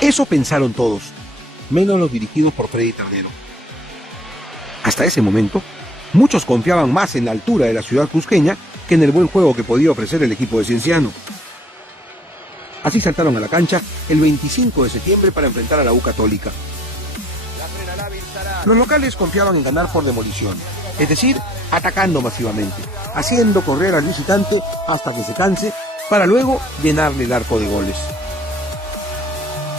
Eso pensaron todos, menos los dirigidos por Freddy Ternero. Hasta ese momento, muchos confiaban más en la altura de la ciudad cusqueña que en el buen juego que podía ofrecer el equipo de Cienciano. Así saltaron a la cancha el 25 de septiembre para enfrentar a la U Católica. Los locales confiaban en ganar por demolición, es decir, atacando masivamente, haciendo correr al visitante hasta que se canse, para luego llenarle el arco de goles.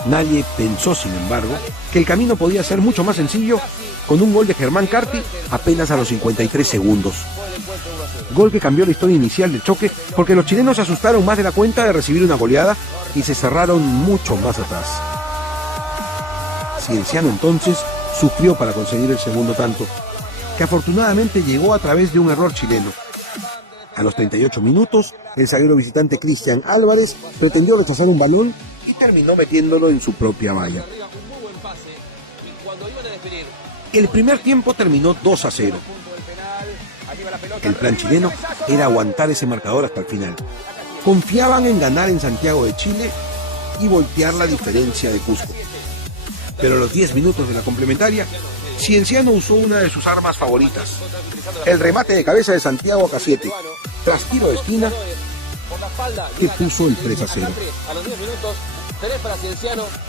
Nadie pensó, sin embargo, que el camino podía ser mucho más sencillo con un gol de Germán Carpi apenas a los 53 segundos. Gol que cambió la historia inicial del choque porque los chilenos se asustaron más de la cuenta de recibir una goleada y se cerraron mucho más atrás. Cienciano entonces sufrió para conseguir el segundo tanto, que afortunadamente llegó a través de un error chileno. A los 38 minutos, el zaguero visitante Cristian Álvarez pretendió rechazar un balón y terminó metiéndolo en su propia valla. El primer tiempo terminó 2-0. El plan chileno era aguantar ese marcador hasta el final. Confiaban en ganar en Santiago de Chile y voltear la diferencia de Cusco. Pero a los 10 minutos de la complementaria, Cienciano usó una de sus armas favoritas, el remate de cabeza de Santiago Cassiete, tras tiro de esquina, que puso el 3-0.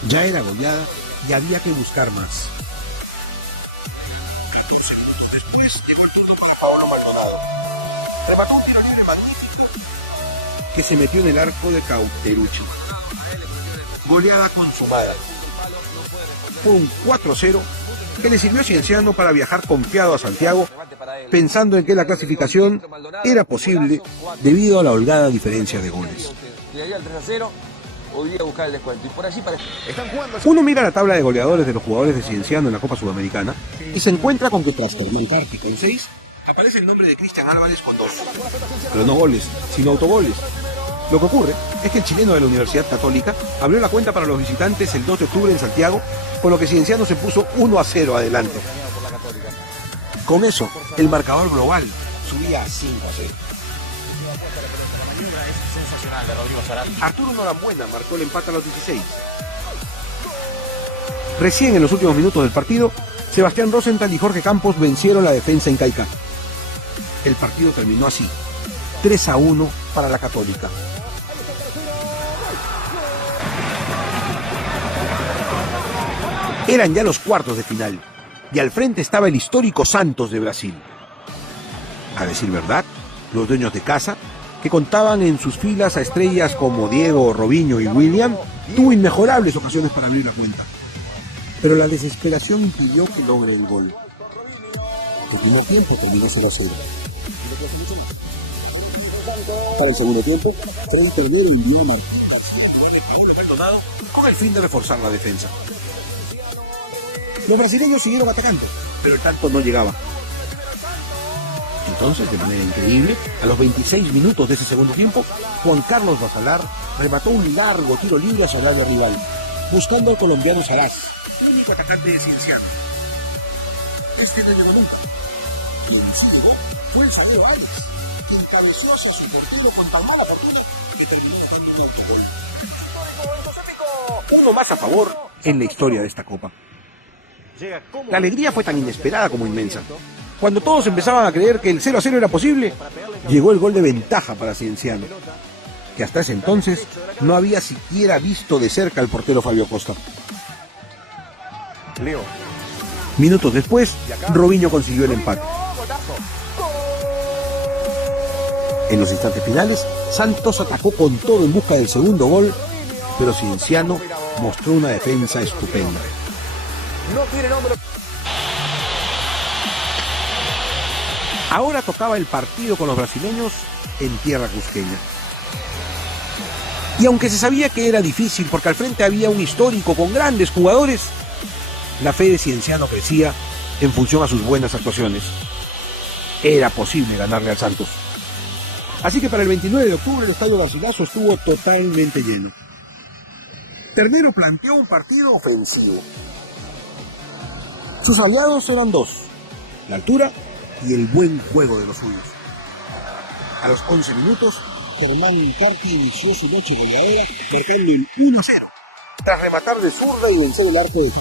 Ya era goleada y había que buscar más. 14 minutos después, llegó el turno de Paolo Maldonado. Remató un tiro libre magnífico que se metió en el arco de Cauterucci. Goleada consumada. Fue un 4-0 que le sirvió a Cienciano para viajar confiado a Santiago, pensando en que la clasificación era posible debido a la holgada diferencia de goles. Uno mira la tabla de goleadores de los jugadores de Cienciano en la Copa Sudamericana y se encuentra con que tras Germán Carpi con 6, aparece el nombre de Cristian Álvarez con 2. Pero no goles, sino autogoles. Lo que ocurre es que el chileno de la Universidad Católica abrió la cuenta para los visitantes el 2 de octubre en Santiago, con lo que Cienciano se puso 1-0 adelante. Con eso, el marcador global subía a 5-0. Arturo Norambuena marcó el empate a los 16. Recién en los últimos minutos del partido, Sebastián Rosenthal y Jorge Campos vencieron la defensa incaica. El partido terminó así, 3-1 para la Católica. Eran ya los cuartos de final, y al frente estaba el histórico Santos de Brasil. A decir verdad, los dueños de casa, que contaban en sus filas a estrellas como Diego, Robinho y William, tuvo inmejorables ocasiones para abrir la cuenta. Pero la desesperación impidió que logre el gol. El primer tiempo terminó 0-0. Para el segundo tiempo, Freddy Ternero envió una Maldonado con el fin de reforzar la defensa. Los brasileños siguieron atacando, pero el tanto no llegaba. Entonces, de manera increíble, a los 26 minutos de ese segundo tiempo, Juan Carlos Basalar remató un largo tiro libre hacia el área rival, buscando al colombiano Saraz, el único atacante de Cienciano. Este tenía momento. Y el sí llegó fue el zaguero Alex, que encabezó hacia su portero con tan mala fortuna que terminó dando un autogol. Uno más a favor en la historia de esta Copa. La alegría fue tan inesperada como inmensa. Cuando todos empezaban a creer que el 0-0 era posible, llegó el gol de ventaja para Cienciano, que hasta ese entonces no había siquiera visto de cerca al portero Fabio Costa. Minutos después, Robinho consiguió el empate. En los instantes finales, Santos atacó con todo en busca del segundo gol, pero Cienciano mostró una defensa estupenda. Ahora tocaba el partido con los brasileños en tierra cusqueña. Y aunque se sabía que era difícil porque al frente había un histórico con grandes jugadores, la fe de Cienciano crecía en función a sus buenas actuaciones. Era posible ganarle al Santos. Así que para el 29 de octubre el estadio Garcilaso estuvo totalmente lleno. Ternero planteó un partido ofensivo. Sus aliados eran dos: la altura y el buen juego de los suyos. A los 11 minutos, Germán Carpi inició su noche goleadora metiendo el 1-0, tras rematar de zurda y vencer el arco de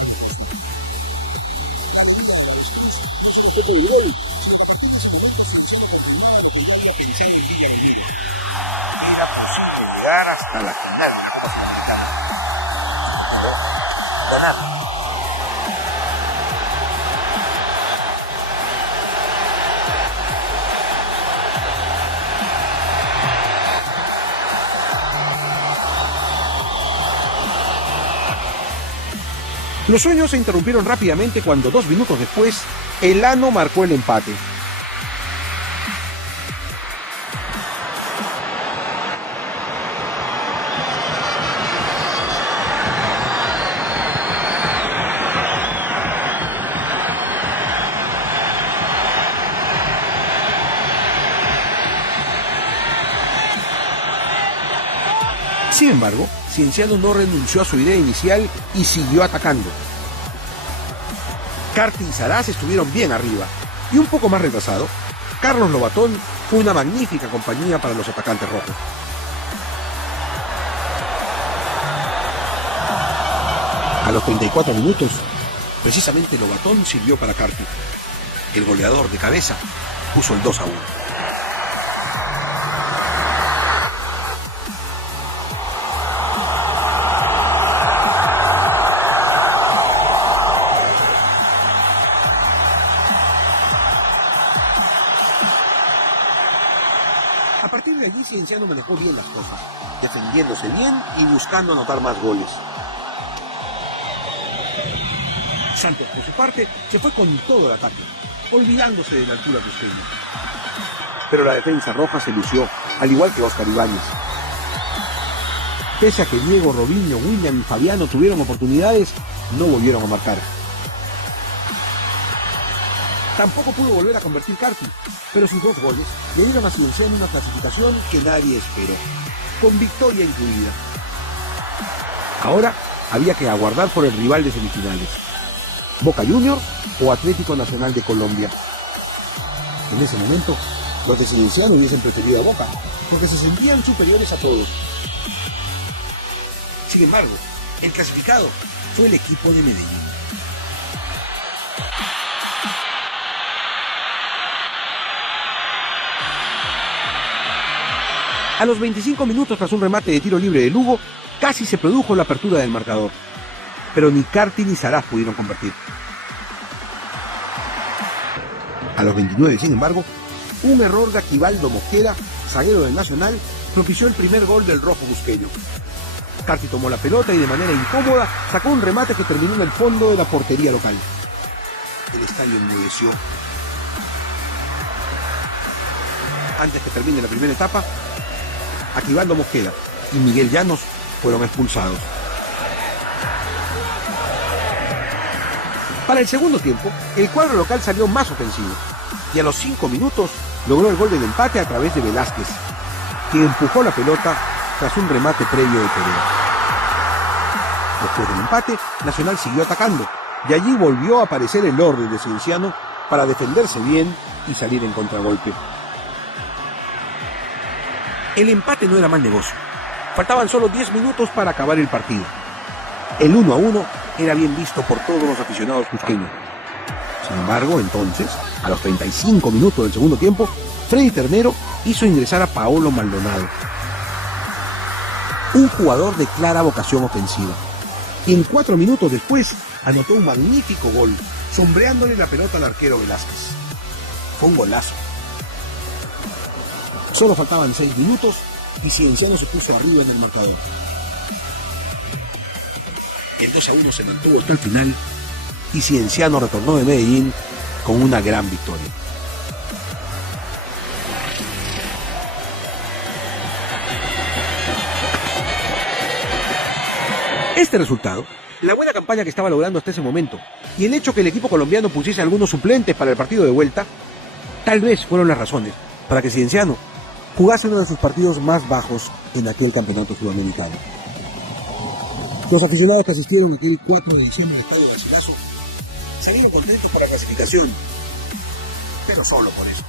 era posible llegar hasta la final de la Copa Sudamericana. Ganar. Los sueños se interrumpieron rápidamente cuando 2 minutos después, Elano marcó el empate. Sin embargo, Cienciano no renunció a su idea inicial y siguió atacando. Carti y Saraz estuvieron bien arriba, y un poco más retrasado, Carlos Lobatón fue una magnífica compañía para los atacantes rojos. A los 34 minutos, precisamente Lobatón sirvió para Carti. El goleador de cabeza puso el 2-1. A partir de allí, Cienciano manejó bien las cosas, defendiéndose bien y buscando anotar más goles. Santos, por su parte, se fue con todo el ataque, olvidándose de la altura cusqueña. Pero la defensa roja se lució, al igual que Oscar Ibáñez. Pese a que Diego, Robinho, William y Fabiano tuvieron oportunidades, no volvieron a marcar. Tampoco pudo volver a convertir Carti, pero sus 2 goles le dieron a Cienciano una clasificación que nadie esperó, con victoria incluida. Ahora había que aguardar por el rival de semifinales, Boca Juniors o Atlético Nacional de Colombia. En ese momento, los de Cienciano hubiesen preferido a Boca, porque se sentían superiores a todos. Sin embargo, el clasificado fue el equipo de Medellín. A los 25 minutos, tras un remate de tiro libre de Lugo, casi se produjo la apertura del marcador. Pero ni Carti ni Saraz pudieron convertir. A los 29, sin embargo, un error de Aquivaldo Mosquera, zaguero del Nacional, propició el primer gol del rojo cusqueño. Carti tomó la pelota y de manera incómoda sacó un remate que terminó en el fondo de la portería local. El estadio enmudeció. Antes que termine la primera etapa, Aquivaldo Mosquera y Miguel Llanos fueron expulsados. Para el segundo tiempo, el cuadro local salió más ofensivo y a los 5 minutos logró el gol del empate a través de Velázquez, quien empujó la pelota tras un remate previo de Pereira. Después del empate, Nacional siguió atacando y allí volvió a aparecer el orden de Cienciano para defenderse bien y salir en contragolpe. El empate no era mal negocio. Faltaban solo 10 minutos para acabar el partido. El 1-1 era bien visto por todos los aficionados cusqueños. Sin embargo, entonces, a los 35 minutos del segundo tiempo, Freddy Ternero hizo ingresar a Paolo Maldonado, un jugador de clara vocación ofensiva. Y en 4 minutos después, anotó un magnífico gol, sombreándole la pelota al arquero Velázquez. Fue un golazo. Solo faltaban 6 minutos y Cienciano se puso arriba en el marcador. El 2-1 se mantuvo hasta el final y Cienciano retornó de Medellín con una gran victoria. Este resultado, la buena campaña que estaba logrando hasta ese momento y el hecho que el equipo colombiano pusiese algunos suplentes para el partido de vuelta, tal vez fueron las razones para que Cienciano jugase uno de sus partidos más bajos en aquel campeonato sudamericano. Los aficionados que asistieron aquel 4 de diciembre al estadio Garcilaso salieron contentos por la clasificación, pero solo por eso.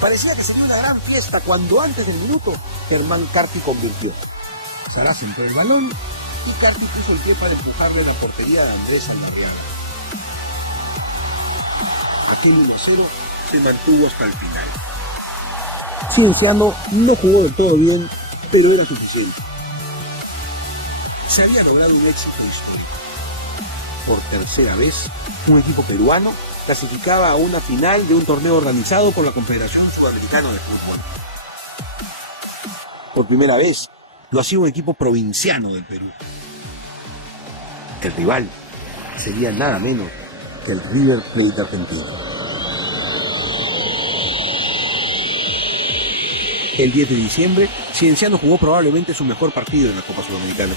Parecía que sería una gran fiesta cuando antes del minuto Germán Carti convirtió. Saraz entró el balón y Carti puso el pie para empujarle a la portería de Andrés Aldarriaga. Aquel 1-0 se mantuvo hasta el final. Cienciano no jugó del todo bien, pero era suficiente. Se había logrado un éxito histórico. Por tercera vez, un equipo peruano clasificaba a una final de un torneo organizado por la Confederación Sudamericana de Fútbol. Por primera vez, lo hacía un equipo provinciano del Perú. El rival sería nada menos que el River Plate argentino. El 10 de diciembre, Cienciano jugó probablemente su mejor partido en la Copa Sudamericana.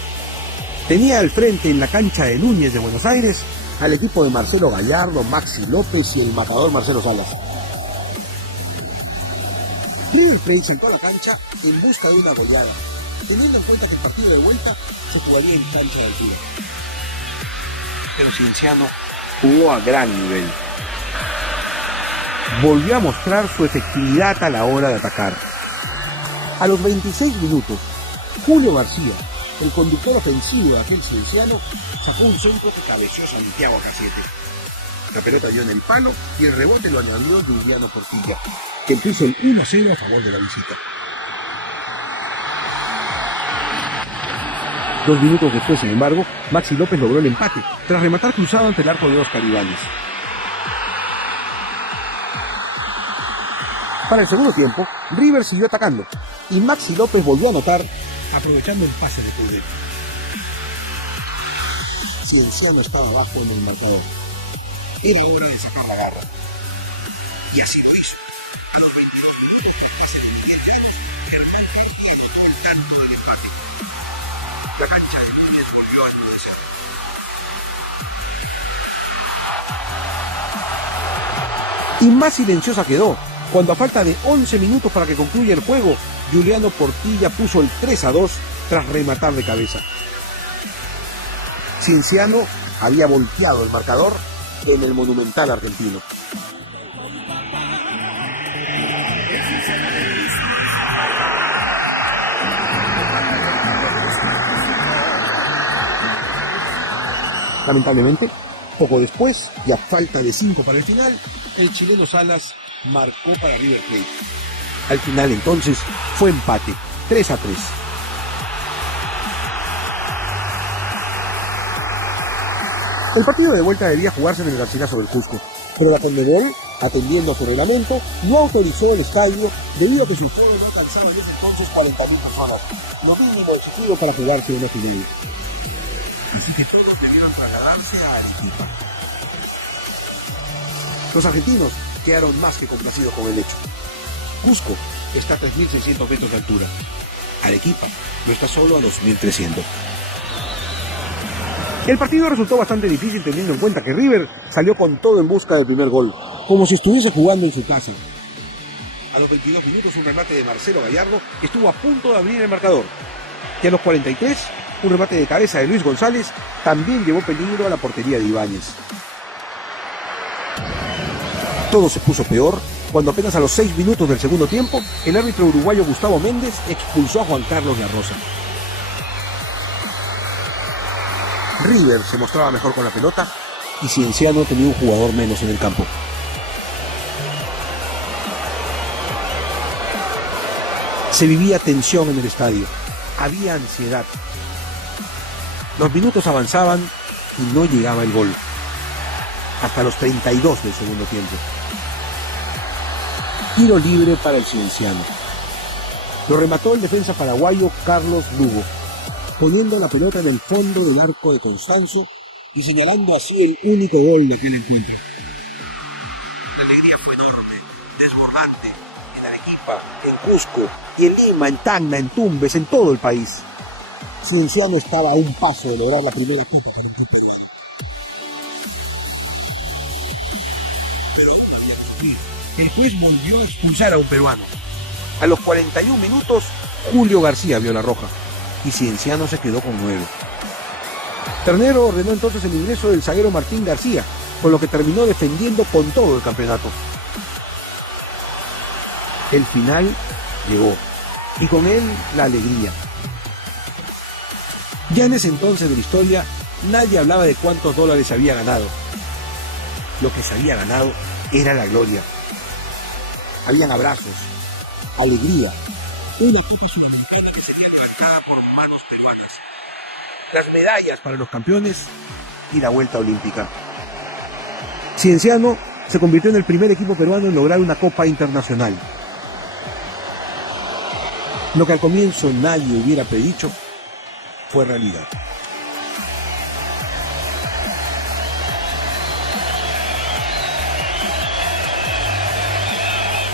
Tenía al frente en la cancha de Núñez de Buenos Aires al equipo de Marcelo Gallardo, Maxi López y el matador Marcelo Salas. River Plate saltó a la cancha en busca de una goleada, teniendo en cuenta que el partido de vuelta se jugaría en cancha de altura. Pero Cienciano jugó a gran nivel. Volvió a mostrar su efectividad a la hora de atacar. A los 26 minutos, Julio García, el conductor ofensivo de aquel Cienciano, sacó un centro que cabeció Santiago Cassiete. La pelota dio en el palo y el rebote lo añadió Juliano Portilla, que puso el 1-0 a favor de la visita. 2 minutos después, sin embargo, Maxi López logró el empate, tras rematar cruzado ante el arco de Oscar Ibáñez. Para el segundo tiempo, River siguió atacando, y Maxi López volvió a anotar, aprovechando el pase de Cudero. Cienciano estaba abajo en el marcador. Era hora de sacar la garra. Y así lo hizo. A los 22 minutos, pero no tenía el tanto del empate. La cancha de Núñez volvió a endurecer. Y más silenciosa quedó cuando, a falta de 11 minutos para que concluya el juego, Juliano Portilla puso el 3-2 tras rematar de cabeza. Cienciano había volteado el marcador en el Monumental argentino. Lamentablemente, poco después, y a falta de 5 para el final, el chileno Salas marcó para River Plate. Al final, entonces, fue empate, 3-3. El partido de vuelta debía jugarse en el Garcilaso del Cusco, pero la Conmebol, atendiendo a su reglamento, no autorizó el estadio debido a que su juego no alcanzaba en ese entonces 40.000 personas, lo mínimo exigido para jugarse una final. Así que todos debieron trasladarse a Arequipa. Los argentinos quedaron más que complacidos con el hecho. Cusco está a 3.600 metros de altura. Arequipa no está solo a 2.300. El partido resultó bastante difícil, teniendo en cuenta que River salió con todo en busca del primer gol, como si estuviese jugando en su casa. A los 22 minutos, un remate de Marcelo Gallardo estuvo a punto de abrir el marcador. Y a los 43, un remate de cabeza de Luis González también llevó peligro a la portería de Ibáñez. Todo se puso peor cuando, apenas a los 6 minutos del segundo tiempo, el árbitro uruguayo Gustavo Méndez expulsó a Juan Carlos La Rosa. River se mostraba mejor con la pelota y Cienciano tenía un jugador menos en el campo. Se vivía tensión en el estadio, había ansiedad. Los minutos avanzaban y no llegaba el gol. Hasta los 32 del segundo tiempo. Tiro libre para el Cienciano. Lo remató el defensa paraguayo Carlos Lugo, poniendo la pelota en el fondo del arco de Constanzo y señalando así el único gol de aquel encuentro. La alegría fue enorme, desbordante, en Arequipa, en Cusco, y en Lima, en Tacna, en Tumbes, en todo el país. Cienciano estaba a un paso de lograr la primera copa con un club peruano. Pero aún había que sufrir. El juez volvió a expulsar a un peruano. A los 41 minutos, Julio García vio la roja y Cienciano se quedó con 9. Ternero ordenó entonces el ingreso del zaguero Martín García, con lo que terminó defendiendo con todo el campeonato. El final llegó, y con él la alegría. Ya en ese entonces de la historia, nadie hablaba de cuántos dólares se había ganado. Lo que se había ganado era la gloria. Habían abrazos, alegría, una Copa Sudamericana que sería levantada por manos peruanas, las medallas para los campeones y la vuelta olímpica. Cienciano se convirtió en el primer equipo peruano en lograr una Copa Internacional. Lo que al comienzo nadie hubiera predicho fue realidad.